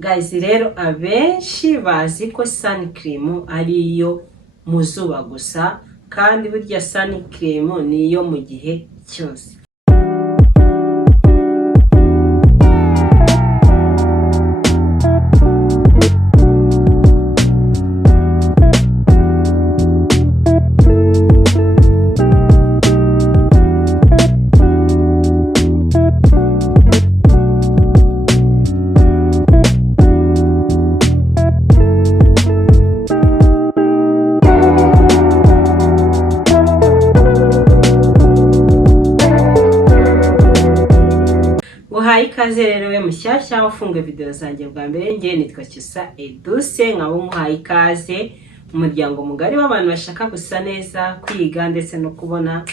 guys rero abenshi bazi ko sun cream ari iyo mu zuba gusa kandi burya sun cream ni iyo mu gihe cyose. Ikaze rero we mushyashya ufunga video zanjye bwa mbere, ngiye nitwa Cyusa Edouce, nkaba muhaye ikaze umuryango mugari w'abantu bashaka gusa neza, kwiga ndetse no kubona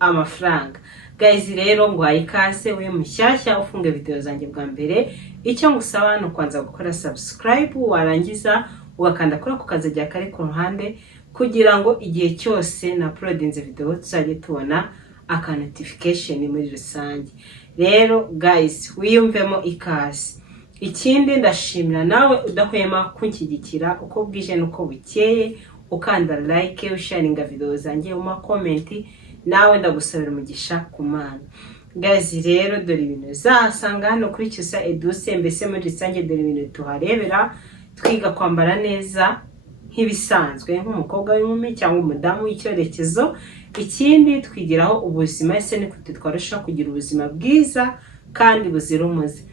amafaranga. Guys rero nguhaye ikaze we mushyashya ufunga video zanjye bwa mbere, icyo ngusaba no kwanza gukora subscribe, warangiza ugakanda kuri ako kazajya kari ku ruhande kugira ngo igihe cyose na uploadinze video tuzajye tubona aka notification muri rusange. Rero guys wiyumvemo ikaze. Ikindi ndashimira nawe udahwema kunshyigikira uko bwije nuko bukeye, ukanda like, usharinga video zanjye mu comment, nawe ndagusabira umugisha ku Mana. Guys rero dore ibintu zasanga hano kuri Cyusa Edouce, mbese muri rusange dore ibintu tuharebera, twiga kwambara neza nk'ibisanzwe nk'umukobwa w'inkumi cyangwa umudamu w'icyorekezo. Ikindi twigiraho ubuzima, ese ni gute twarushaho kugira ubuzima bwiza kandi buzira umuze.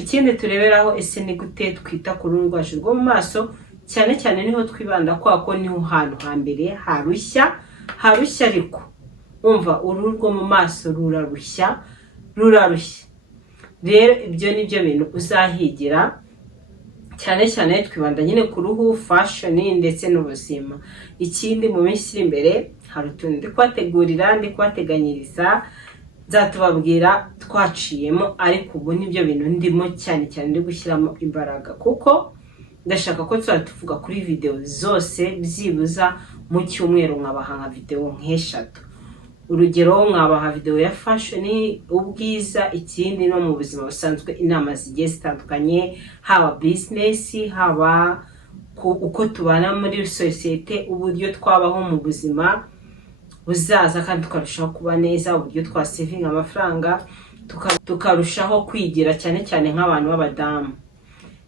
Ikindi tureberaho ese ni gute twita ku ruhu rwacu rwo mu maso, cyane cyane niho twibanda ko niho hantu hambere harushya ariko umva uruhu rwo mu maso rurarushya. Rero ibyo nibyo bintu uzahigira, cyane cyane twibanda nyine ku ruhu, fashion ndetse n'ubuzima. Ikindi mu minsi iri imbere hari utuntu ndi kwategurira, ndi kwateganyiriza, nzatubabwira twaciyemo, ariko ubu nibyo bintu ndimo cyane ndi gushyiramo imbaraga, kuko ndashaka ko tuvuga kuri video zose byibuza mu cyumweru nkabaha nka video nk'eshatu. Urugero nkabaha video ya fashion, ubwiza, ikindi no mu buzima busanzwe inama zigiye zitandukanye, haba business, haba uko tubana muri societe, uburyo twabaho mu buzima buzaza kandi tukarushaho kuba neza, uburyo twa saving amafaranga, tukarushaho kwigira cyane nk'abantu b'abadamu.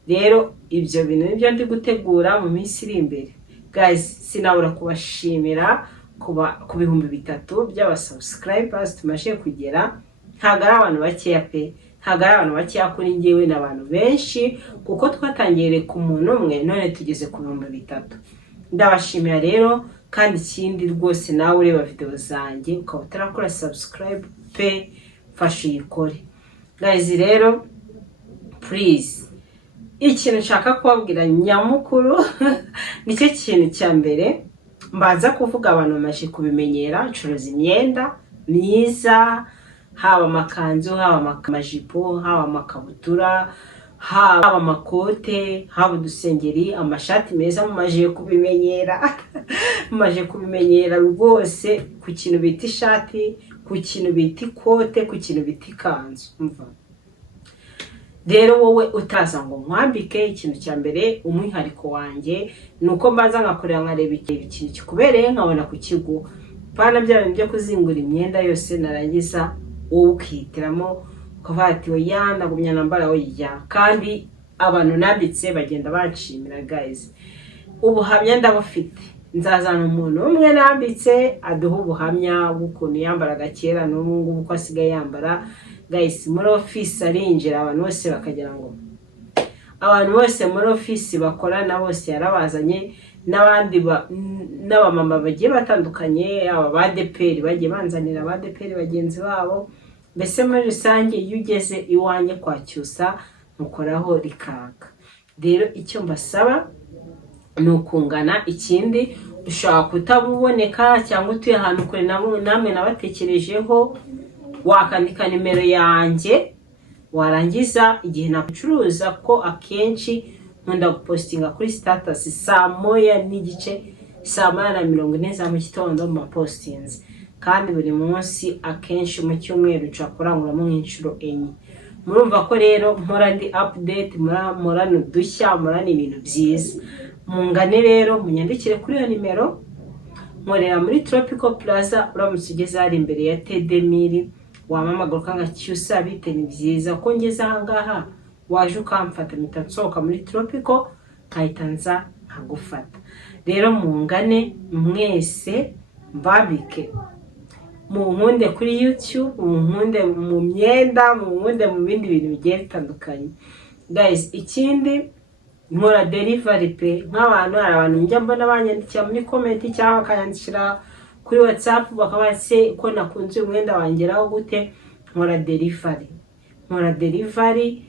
Rero ibyo bintu nibyo ndi gutegura mu minsi iri imbere. Guys sinabura kubashimira ku bihumbi 3 by'abasubscribers tumaze kugera. Ntago ari abantu bakeya pe, ntago ari abantu bakeya kuri njyewe, n'abantu benshi, kuko twatangiriye ku muntu umwe none tugeze ku bihumbi 3. Ndabashimira rero, kandi ikindi rwose nawe ureba video zanjye ukaba utarakora subscribe pe, fasha uyikore. Guys rero please, ikintu nshaka kubabwira nyamukuru nicyo kintu cya mbere mbanza kuvuga. Abantu bamaze kubimenyera, ncuruza imyenda myiza, haba amakanzu, haba amajipo, haba amakabutura, haba amakote, haba udusengeri, amashati meza, mumaje kubimenyera rwose, ku kintu bita ishati, ku kintu bita ikote, ku kintu bita ikanzu. Rero wowe utaza ngo nkwambike, ikintu cya mbere umwihariko wanjye nuko mbanza ngakorera nkareba ikintu kikubereye nkabona kukiguha. Pana bya bintu byo kuzingura imyenda yose narangiza wowe ukihitiramo ukavuga ati oya ndagumya nambara oya. Kandi abantu nambitse bagenda banshimira. Guys ubuhamya ndabufite, nzazana umuntu umwe nambitse aduha ubuhamya bw'ukuntu yambaraga kera n'ubu ngubu uko asigaye yambara. Guys muri office arinjira abantu bose bakagira ngo abantu bose muri office bakorana bose yarabazanye, n'abandi n'abamama bagiye batandukanye, aba badeperi bagiye banzanira abadeperi bagenzi babo. Mbese muri rusange iyo ugeze iwanye kwa Cyusa mukoraho rikaka. Rero icyo mbasaba ni ukungana. Ikindi ushobora kutabuboneka cyangwa utuye ahantu kure, namwe nabatekerejeho, wakandika nimero yanjye, warangiza igihe nacuruza, ko akenshi nkunda gupostinga kuri status saa 1:30, saa 1:40 za mu gitondo mu postings, kandi buri munsi akenshi mu cyumweru nca kuranguramo nk'inshuro 4. murumva ko rero mpora ndi update, murana udushya, murana ibintu byiza. Mungane rero munyandikire kuri iyo nimero. Nkorera muri Tropical Plaza, uramutse ugeze hari imbere ya Tedemiri wamamagara ukanga cyusa bite ni byiza ko ngeze aha ngaha waje ukamfata mpita nsohoka muri Tropical kayitanza nkagufata. Rero mungane mwese mbabike, munkunde kuri YouTube, munkunde mu myenda, munkunde mu bindi bintu bigiye bitandukanye. Guys, ikindi nkora delivery pe, nk'abantu hari abantu njya mbona banyandikira muri comment cyangwa bakanyandikira kuri WhatsApp bakabase ko nakunze umwenda wangeraho gute. Nkora delivery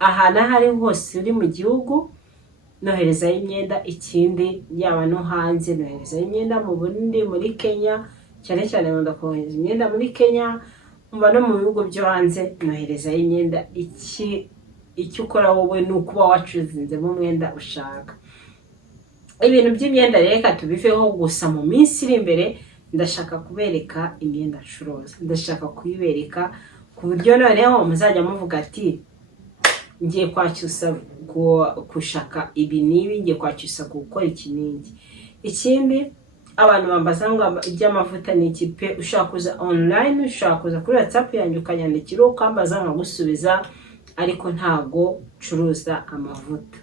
ahantu ahari hose uri mu gihugu, noherezayo imyenda. Ikindi yaba no hanze noherezayo imyenda mu Burundi, muri Kenya, cyane cyane nkunda kohereza imyenda muri Kenya, mba no mu bihugu byo hanze noherezayo imyenda. Icyo ukora wowe ni ukuba wacuzinzemo umwenda ushaka. Ibintu by'imyenda reka tubiveho, gusa mu minsi iri imbere ndashaka kubereka imyenda ncuruza, ndashaka kuyibereka ku buryo noneho muzajya muvuga ati ngiye kwacyusa gushaka ibi nibi, ngiye kwacyusa gukora iki n'iki. Ikindi abantu bambaza ngo iby'amavuta ni ikipe, ushaka kuza online, ushaka kuza kuri WhatsApp yanjye ukanyandikira ukambaza nkagusubiza, ariko ntago curuza amavuta.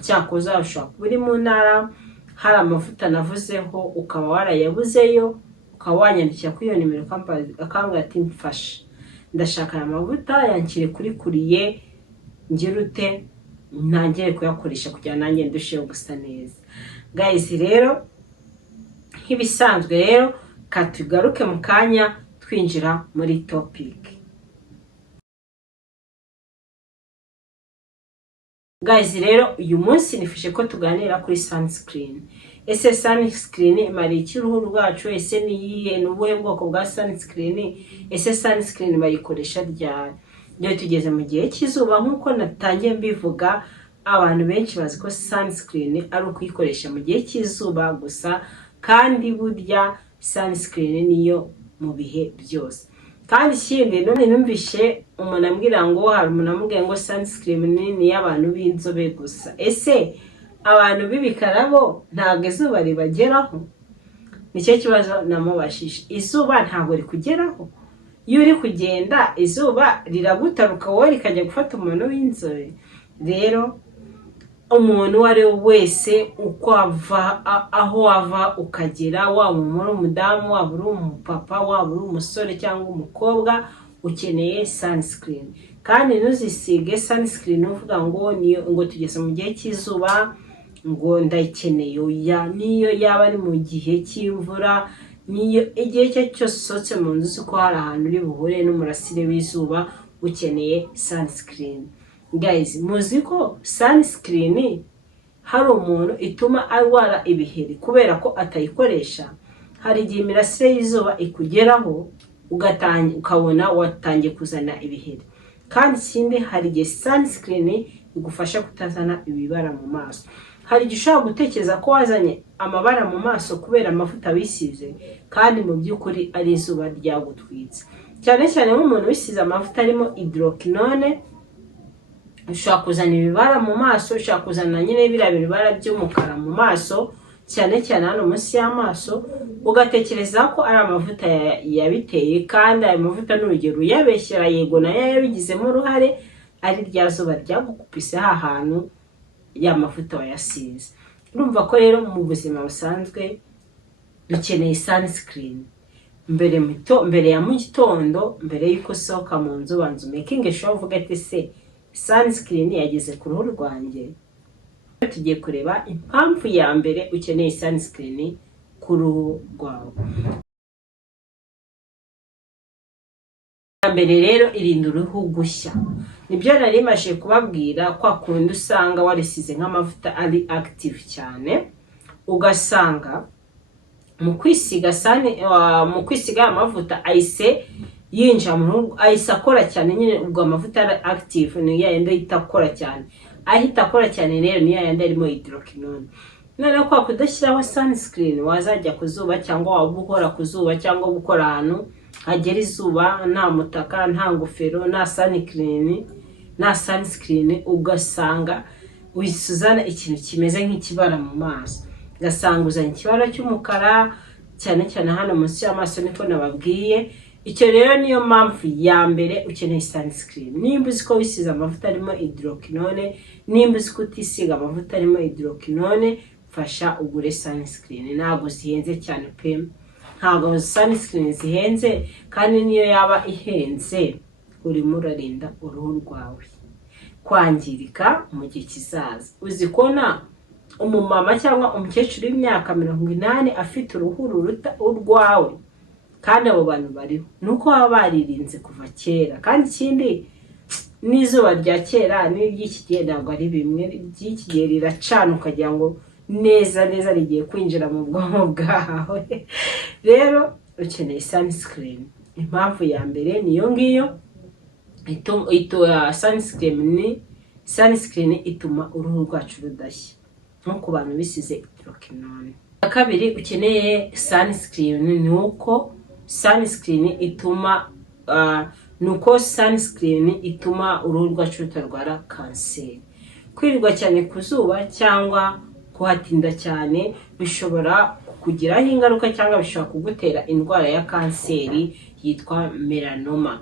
Cyakoza ushaka buri mu ntara hari amavuta navuzeho ukaba warayabuzeyo, ukaba wanyandikira kuri iyo nimero akambwira ati mfasha, ndashaka aya mavuta yankire kuri kuriye, ngirute ntangire kuyakoresha kugira nanjye ndusheho gusa neza. Guys, rero nk'ibisanzwe rero katugaruke mu kanya twinjira muri topic. Guys, rero uyu munsi nifishe ko tuganira kuri sunscreen. Ese sunscreen imari iki uruhu rwacu? Ese niyihe n'ubuhe bwoko bwa sunscreen? Ese sunscreen bayikoresha ryari? Rero tugeze mu gihe cy'izuba, nk'uko natangiye mbivuga, abantu benshi bazi ko sunscreen ari ukuyikoresha mu gihe cy'izuba gusa, kandi burya sunscreen niyo mu bihe byose. Kandi ikindi none numvishe umuntu ambwira ngo hari umuntu amubwiye ngo sunscreen ni y'abantu b'inzobe gusa. Ese abantu b'ibikarabo ntabwo izuba ribageraho? Nicyo kibazo namubashije. Izuba ntabwo rikugeraho? Iyo uri kugenda izuba riragutaruka wowe rikajya gufata umuntu w'inzobe? Rero umuntu wari wese uko ava aho wava ukagera, waba umudamu, waba uri umupapa, waba uri umusore cyangwa umukobwa, ukeneye sunscreen. Kandi ntuzisige sunscreen uvuga ngo tugeze mu gihe cy'izuba ngo ndayikeneye. Oya, niyo yaba ari mu gihe cy'imvura, niyo igihe cyose usohotse mu nzu ko hari ahantu uri buhure n'umurasire w'izuba, ukeneye sunscreen. Guys, muzi ko sunscreen hari umuntu ituma arwara ibiheri kubera ko atayikoresha? Hari igihe imirasire y'izuba ikugeraho ukabona watangiye kuzana ibiheri. Kandi ikindi, hari igihe sunscreen igufasha kutazana ibibara mu maso. Hari igihe ushobora gutekereza ko wazanye amabara mu maso kubera amavuta wisize, kandi mu by'ukuri ari izuba ryagutwitse. Cyane cyane nk'umuntu wisize amavuta arimo hydroquinone, ushobora kuzana ibibara mu maso, ushobora kuzana nyine biriya bibara by'umukara mu maso, cyane cyane hano munsi y'amaso, ugatekereza ko ari amavuta yabiteye. Kandi ayo mavuta n'urugero uyabeshyera, yego nayo yabigizemo uruhare, ari rya zuba ryagukupise hantu ya mavuta wayasize. Urumva ko rero mu buzima busanzwe dukeneye sunscreen. Mbere ya mu gitondo, mbere y'uko usohoka mu nzu, banza making sure uvuga ati se sunscreen yageze ku ruhu rwanjye. Tugiye kureba impamvu ya mbere ukeneye sunscreen ku ruhu rwawe. Mbere rero irinda uruhu gushya. Nibyo nari maje kubabwira, kwa kundi usanga warisize nk'amavuta ari active cyane, ugasanga mu kwisiga amavuta ayise yinjira mu ruhu, ayise akora cyane. Nyine ubwo amavuta ari active ni yayenda itakora cyane, ahita akora cyane rero ni yayenda arimo hydroquinone. Noneho kwa kudashyiraho sunscreen, wazajya ku zuba cyangwa waba ukora ku zuba cyangwa gukora ahantu hagera izuba nta mutaka, nta ngofero, nta sunscreen, ugasanga wisuzana ikintu kimeze nk'ikibara mu maso, ugasanga uzanye ikibara cy'umukara cyane cyane hano munsi y'amaso niko nababwiye. Icyo rero niyo mpamvu ya mbere ukeneye sunscreen. Nimba uzi ko wisize amavuta arimo hydroquinone, nimba uzi ko utisiga amavuta arimo hydroquinone, fasha ugure sunscreen. Ntabwo zihenze cyane pe, ntabwo sunscreen zihenze, kandi niyo yaba ihenze urimo urarinda uruhu rwawe kwangirika mu gihe kizaza. Uzi kubona umumama cyangwa umukecuru w'imyaka 80 afite uruhu ruruta urwawe, kandi abo bantu bariho nuko baba baririnze kuva kera. Kandi ikindi n'izuba rya kera n'iry'iki gihe ntabwo ari bimwe. Iry'iki gihe riracana ukagira ngo neza rigiye kwinjira mu bwonko bwawe. Rero ukeneye sunscreen. Impamvu ya mbere niyo ngiyo, sunscreen ituma uruhu rwacu rudashya nko ku bantu bisize hydroquinone. Kabiri ukeneye sunscreen nuko sunscreen ituma uruhu rwacu rutarwara kanseri. Kwirirwa cyane ku zuba cyangwa kuhatinda cyane bishobora kukugiraho ingaruka cyangwa bishobora kugutera indwara ya kanseri yitwa melanoma.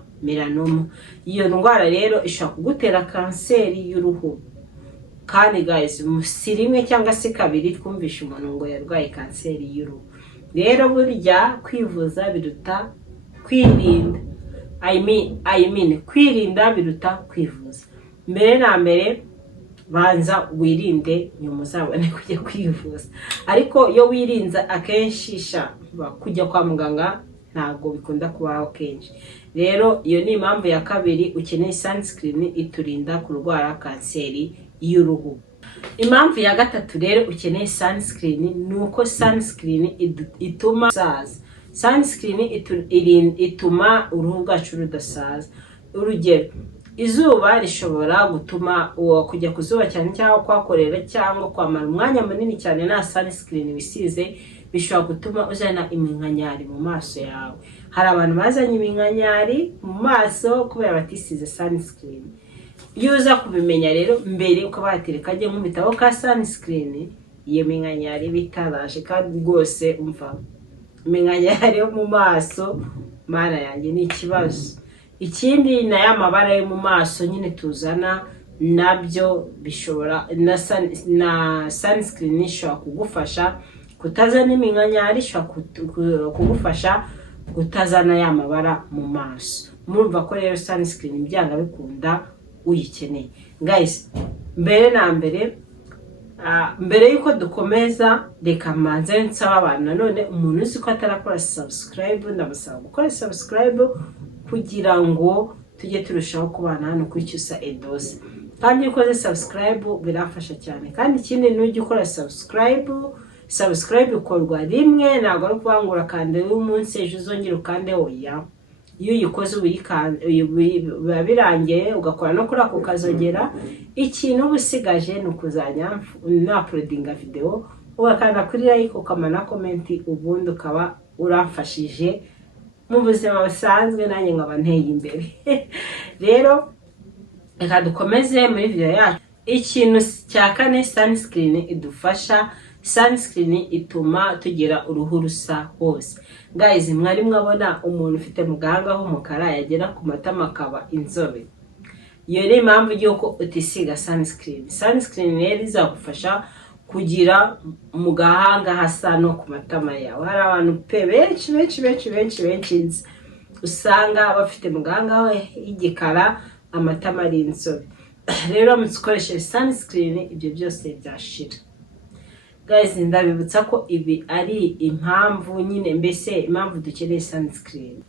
Iyo ndwara rero ishobora kugutera kanseri y'uruhu. Kandi guys, si rimwe cyangwa se kabiri twumvisha umuntu ngo yarwaye kanseri y'uruhu. Rero burya kwivuza biruta kwirinda. Kwirinda biruta kwivuza. Mbere na mbere banza wirinde, nyuma uzabone kujya kwivuza. Ariko iyo wirinze akenshi kujya kwa muganga ntabwo bikunda kubaho kenshi. Rero iyo ni impamvu ya kabiri ukeneye sunscreen, iturinda kurwara kanseri y'uruhu. Impamvu ya gatatu rero ukeneye sunscreen nuko sunscreen ituma saza. Sunscreen ituma uruhu rwacu rudasaza. Urugero, izuba rishobora gutuma kujya ku zuba cyane cyangwa kwakorera cyangwa kwamara umwanya munini cyane nta sunscreen wisize bishobora gutuma uzana iminkanyari mu maso yawe. Hari abantu bazanye iminkanyari mu maso kubera batisize sunscreen. Iyo uza kubimenya rero mbere ukabatereka ajye nk'umitaho ka sunscreen, iyo minkanyari bitaraje. Kandi rwose umva, iminkanyari yo mu maso mana yanjye ni ikibazo. Ikindi na ya mabara yo mu maso nyine tuzana nabyo bishobora na sunscreen ishobora kugufasha kutazana iminkanyari, ishobora kugufasha kutazana ya mabara mu maso. Murumva ko rero sunscreen byanga bikunda uyikeneye. Guys, mbere yuko dukomeza reka manze nsaba abantu nanone umuntu uzi ko atarakora subscribe, ndamusaba gukora subscribe kugira ngo tujye turushaho kubana hano kuri Cyusa Edoze. Kandi ukoze subscribe birafasha cyane. Kandi ikindi nujya ukora subscribe ukorwa rimwe, ntabwo ari kubangura kandi umunsi ejo uzongera ukande oya. Iyo uyikoze biba birangiye ugakora no kuri ako kazogera. Ikintu ubusigaje ni ukuzanya na-uploadinga video, ugakanda kuri like, ukamana comment, ubundi ukaba urafashije mu buzima busanzwe nanjye nkaba nteye imbere. Rero reka dukomeze muri video yacu. Ikintu cya kane, sunscreen idufasha. Sunscreen ituma tugira uruhu rusa hose. Guys, mwari mwabona umuntu ufite mu gahanga h'umukara yagera ku matama akaba inzobe. Iyo ni impamvu y'uko utisiga sunscreen. Sunscreen rero izagufasha kugira mu gahanga hasa no ku matama yawe. Hari abantu pe benshi usanga bafite mu gahanga h'igikara amatama ari inzobe. Rero mukoresheje sunscreen ibyo byose byashira. Guys, ndabibutsa ko ibi ari impamvu nyine, mbese impamvu dukeneye sunscreen.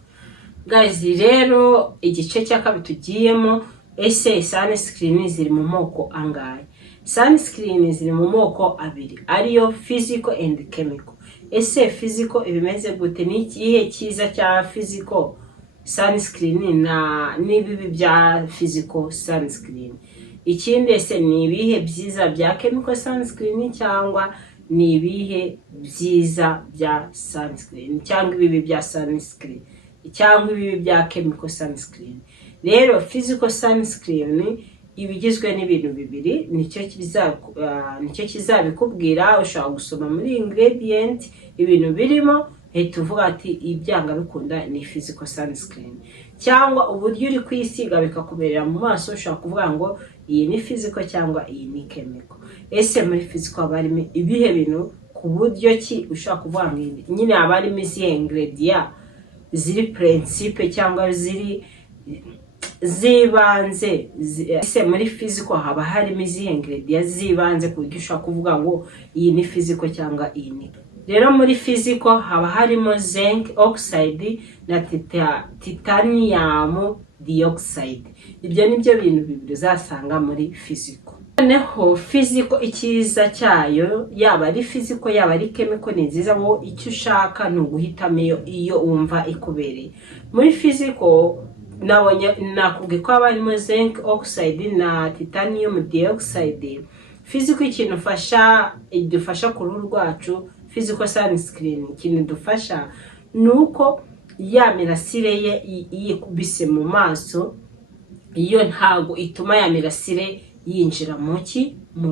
Guys, rero igice cya kabiri tugiyemo, ese sunscreen ziri mu moko angahe? Sunscreen ziri mu moko abiri, ariyo physical and chemical. Ese physical ibimeze gute? Ni ikihe cyiza cya physical sunscreen na n'ibibi bya physical sunscreen? Ikindi ese ni ibihe byiza bya chemical sunscreen cyangwa ni ibihe byiza bya sunscreen cyangwa ibibi bya sunscreen? cyangwa ibibi bya chemical sunscreen. Rero physical sunscreen ibigizwe n'ibintu bibiri, nicyo kizabikubwira. Ushobora gusoma muri ingredient ibintu birimo, tuvuga ati ibyanga bikunda ni physical sunscreen, cyangwa uburyo uri kwisiga bikakuberera mu maso, ushobora kuvuga ngo iyi ni physical cyangwa iyi ni chemical. Ese muri physical barimo ibihe bintu, ku buryo ki ushobora kuvuga ngo nyine abarimo izihe ingredient ziri principe cyangwa ziri zibanze. Ese muri physical haba harimo izihe ingredient zibanze ku buryo ushobora kuvuga ngo iyi ni physical cyangwa iyi ni. Rero muri physical haba harimo zinc oxide na titanium dioxide. Ibyo nibyo bintu bibiri uzasanga muri physical. Noneho physical icyiza cyayo, yaba ari physical yaba ari chemical, ni nziza. Wowe icyo ushaka ni uguhitamo iyo wumva ikubereye. Muri physical nakubwiye ko haba harimo zinc oxide na titanium dioxide. Physical ikintu idufasha ku ruhu rwacu, physical sunscreen ikintu idufasha nuko ya mirasire ye yikubise mu maso, iyo ntago ituma ya mirasire yinjira mu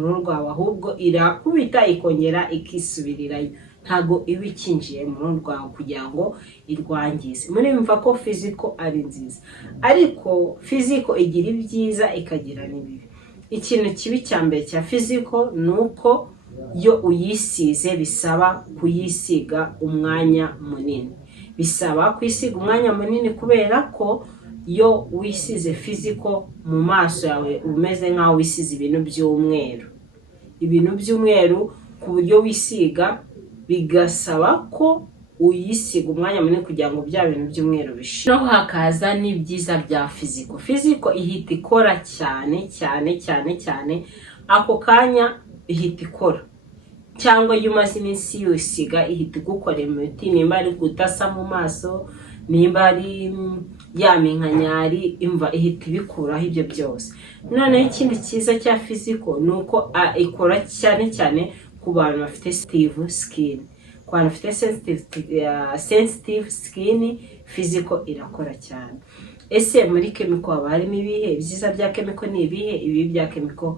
ruhu rwawe, ahubwo irakubita ikongera ikisubirirayo. Ntago iba ikinjiye mu ruhu rwawe kugira ngo irwangize. Muri mva ko physical ari nziza, ariko physical igira ibyiza ikagira n'ibibi. Ikintu kibi cya mbere cya physical nuko yo uyisize bisaba kuyisiga umwanya munini. Bisaba kwisiga umwanya munini kubera ko yo wisize physical mu maso yawe umeze nkaho wisize ibintu by'umweru ku buryo wisiga bigasaba ko uyisiga umwanya munini kugira ngo bya bintu by'umweru bishire. No hakaza n'ibyiza bya physical. Physical ihita ikora cyane ako kanya ihita ikora, cyangwa iyo umaze iminsi yusiga ihita igukora imiti, nimba ari kudasa mu maso, nimba ari yaminkanyari, imva ihita ibikuraho ibyo byose. Noneho ikindi cyiza cya physical nuko ikora cyane ku bantu bafite sensitive skin. Ku bantu bafite sensitive skin physical irakora cyane. Ese muri chemical haba harimo ibihe? Ibyiza bya chemical ni ibihe? Ibi bya chemical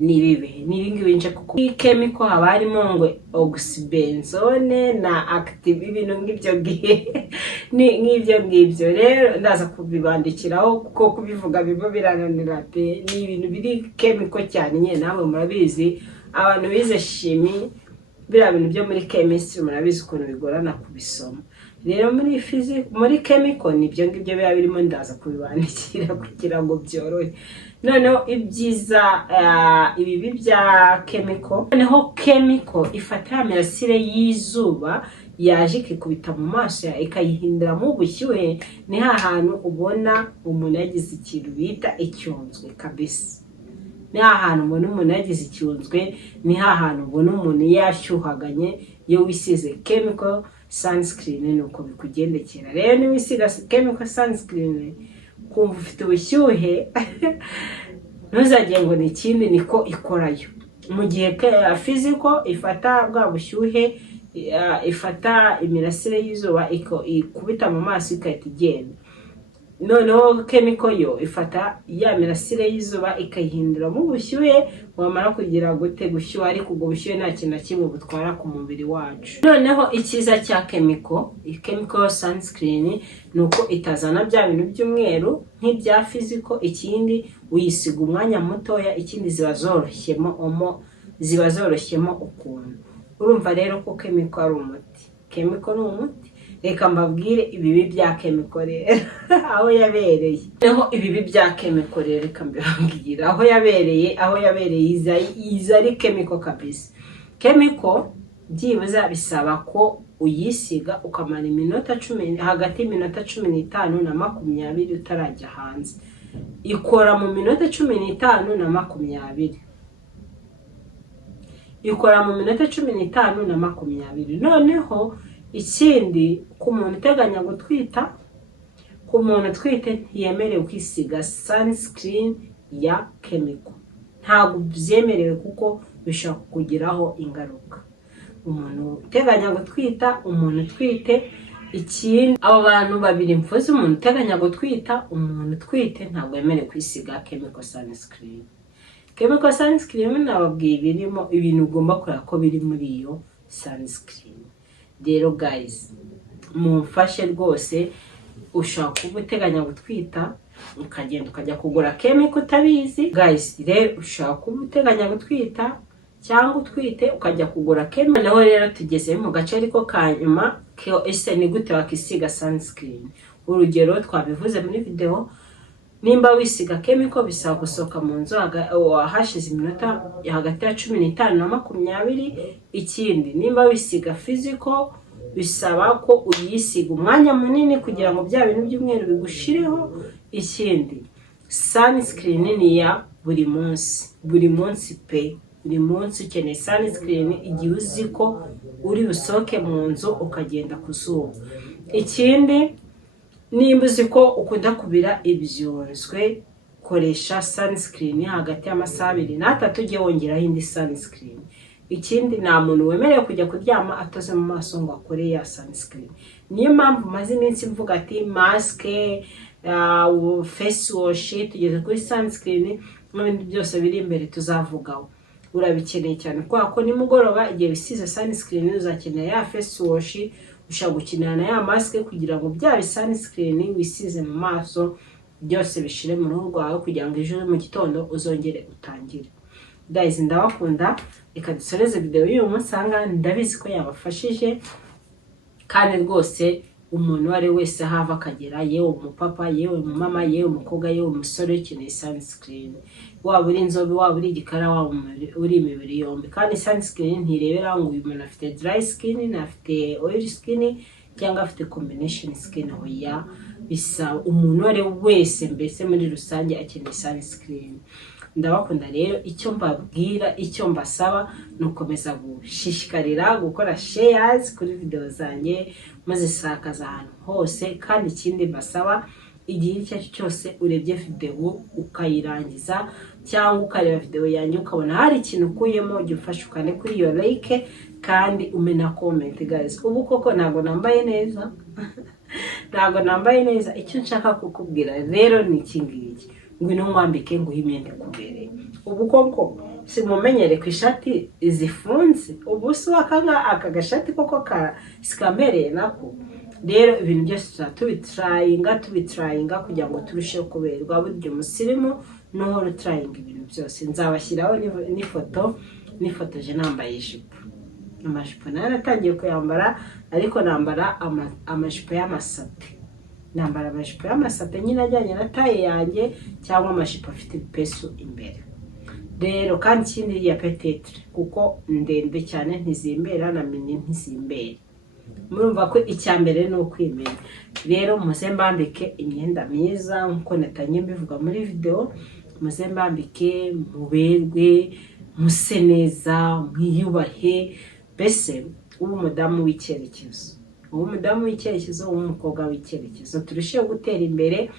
ni ibihe? Ni ibingibi nje kuko chemical haba harimo ngo oxybenzone na active, ibintu ngibyo rero ndaza kubibandikiraho kuko kubivuga biba birananira pe. Ni ibintu biri chemical cyane, nyine namwe murabizi, abantu bize chimie bira bintu byo muri chemistry murabizi ukuntu bigorana kubisoma. Rero muri chemical nibyo ngibyo biba birimo, ndaza kubibandikira kugira ngo byorohe. Noneho ibyiza ibibi bya chemical, noneho chemical ifata imirasire y'izuba yaje ikikubita mu maso ikayihinduramo ubushyuhe. Ni hahantu ubona umuntu yagize ikintu bita icyunzwe kabisa. Ni hahantu ubona umuntu yagize icyunzwe, ni hahantu ubona umuntu yashyuhaganye. Iyo wisize chemical sunscreen nuko bikugendekera. Rero ni wisiga chemical sunscreen kumva ufite ubushyuhe ntuzagire ngo ni ikindi, niko ikorayo. Mu gihe physical ifata bwa bushyuhe, ifata imirasire y'izuba ikubita mu maso ikahita igenda. Noneho chemical yo ifata ya mirasire y'izuba ikayihinduramo ubushyuhe, wamara kugira gute gushyuha, ariko ubwo bushyuhe nta kintu na kimwe butwara ku mubiri wacu. Noneho icyiza cya chemical sunscreen nuko itazana bya bintu by'umweru nk'ibya physical. Ikindi uyisiga umwanya mutoya, ikindi ziba zoroshyemo ukuntu. Urumva rero ko chemical ari umuti. Chemical ni umuti. Reka mbabwire ibibi bya chemical rero aho yabereye. Noneho ibibi bya chemical rero reka mbabwire aho yabereye iza ari chemical kabisa. Chemical byibuza bisaba ko uyisiga ukamara iminota 10, hagati y'iminota 15 na 20 utarajya hanze. Ikora mu minota 15 na 20. Ikora mu minota 15 na 20. Noneho ikindi ku muntu uteganya gutwita, ku muntu utwite ntiyemerewe kwisiga sunscreen ya chemical. Ntabwo byemerewe kuko bishobora kugiraho ingaruka. Umuntu uteganya gutwita, umuntu utwite ikindi abo bantu babiri mvuze, umuntu uteganya gutwita, umuntu utwite ntabwo yemerewe kwisiga chemical sunscreen. Chemical sunscreen nababwiye birimo ibintu ugomba kureba ko biri muri iyo sunscreen. Rero guys, mumfashe rwose, ushaka kuba uteganya gutwita ukagenda ukajya kugura chemical utabizi. Guys, rero ushaka kuba uteganya gutwita cyangwa utwite ukajya kugura chemical. Naho rero tugeze mu gace ariko kanyuma ko ese ni gute wakisiga sunscreen. Urugero twabivuze muri video, nimba wisiga chemical bisaba gusohoka mu nzu hashize iminota hagati ya 15 na 20. Ikindi, nimba wisiga physical bisaba ko uyisiga umwanya munini kugira ngo bya bintu by'umweru bigushireho. Ikindi, sunscreen ni ya buri munsi pe. Buri munsi ukeneye sunscreen igihe uzi ko uri busohoke mu nzu ukagenda ku zuba. Ikindi, nimba uzi ko ukunda kubira ibyunzwe, koresha sunscreen hagati y'amasaha 2 na 3 ujye wongeraho indi sunscreen. Ikindi, nta muntu wemerewe kujya kuryama atoze mu maso ngo akore ya sunscreen. Niyo mpamvu maze iminsi mvuga ati mask, face wash, tugeze kuri sunscreen n'ibindi byose biri imbere tuzavugaho. Urabikeneye cyane ko nimugoroba igihe bisize sunscreen uzakenera ya face wash, ushaka gukinana na ya mask kugira ngo bya sunscreen wisize mu maso byose bishire mu ruhu rwawe kugira ngo ejo mu gitondo uzongere utangire. Guys, ndabakunda, reka dusoreze video y'uyu munsi. Ndabizi ko yabafashije kandi rwose umuntu wari wese hava akagera, yewe umupapa, yewe umumama, yewe umukobwa, yewe umusore ukeneye sunscreen. Waba uri inzobe, waba uri igikara, waba uri imibiri yombi. Kandi sunscreen ntirebera ngo uyu muntu afite dry skin, afite oil skin cyangwa afite combination skin. Oya, bisa umuntu wari wese mbese muri rusange akeneye sunscreen. Ndabakunda rero, icyo mbabwira, icyo mbasaba nukomeza gushishikarira gukora shares kuri video zanjye maze sakaza ahantu hose. Kandi ikindi mbasaba, igihe icyo cyose urebye video ukayirangiza cyangwa ukareba video yanjye ukabona hari ikintu ukuyemo, jya ufasha ukane kuri iyo like kandi umena comment. Guys, ubu koko ntago nambaye neza ntago nambaye neza. Icyo nshaka kukubwira rero ni iki ngiki, ngwino mwambike nguhe imyenda ikubereye. Ubu koko simumenyere ku ishati zifunze, ubu si wakanga aka gashati koko sikamereye nako. Rero ibintu byose tubitrayinga kugira ngo turusheho kuberwa. Buryo musirimu no rutrayinga ibintu byose. Nzabashyiraho nifotoje nambaye ijipo. Amajipo naratangiye kuyambara, ariko nambara amajipo y'amasape. Nambara amajipo y'amasape nyine ajyanye na taye yanjye, cyangwa amajipo afite ibipesu imbere. Rero kandi ikindi ya petetre, kuko ndende cyane ntizimbera na mini ntizimbera. Murumva ko icyambere no kwimenya. Rero muze mbambike imyenda myiza nkuko natanye mbivuga muri video. Muze mbambike, muberwe, muse neza, mwiyubahe, bese ubu umudamu w'icyerekezo. Umudamu w'icyerekezo, umukobwa w'icyerekezo. Turusheho gutera imbere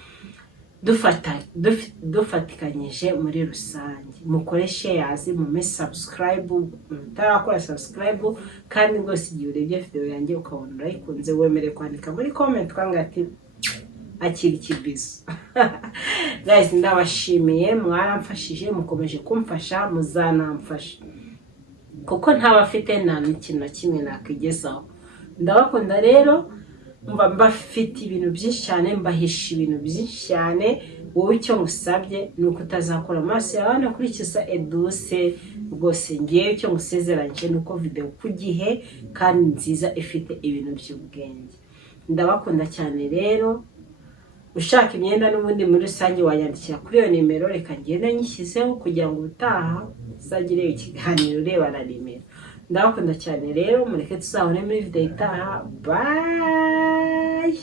dufatikanyije muri rusange. Mukore shares, mume subscribe, mutarakora subscribe. Kandi rwose igihe urebye video yanjye ukabona urayikunze, wemere kwandika muri comment kwanga ati akiri kibizo. Guys, ndabashimiye, mwaramfashije, mukomeje kumfasha, muzanamfasha kuko ntabafite nta n'ikintu kimwe nakigezaho. Ndabakunda rero, mbafite ibintu byinshi cyane, mbahisha ibintu byinshi cyane. Wowe icyo ngusabye ni uko utazakora amaso yawe nakurikiza Edouce. Rwose ngiye icyo ngusezeranyije ni uko video ku gihe kandi nziza ifite ibintu by'ubwenge. Ndabakunda cyane rero. Ushaka imyenda n'ubundi muri rusange wanyandikira kuri iyo nimero, reka ngende nyishyizeho kugira ngo utaha uzagire ikiganiro ureba na nimero. Ndabakunda cyane rero, mureke tuzabone muri video itaha. Bye.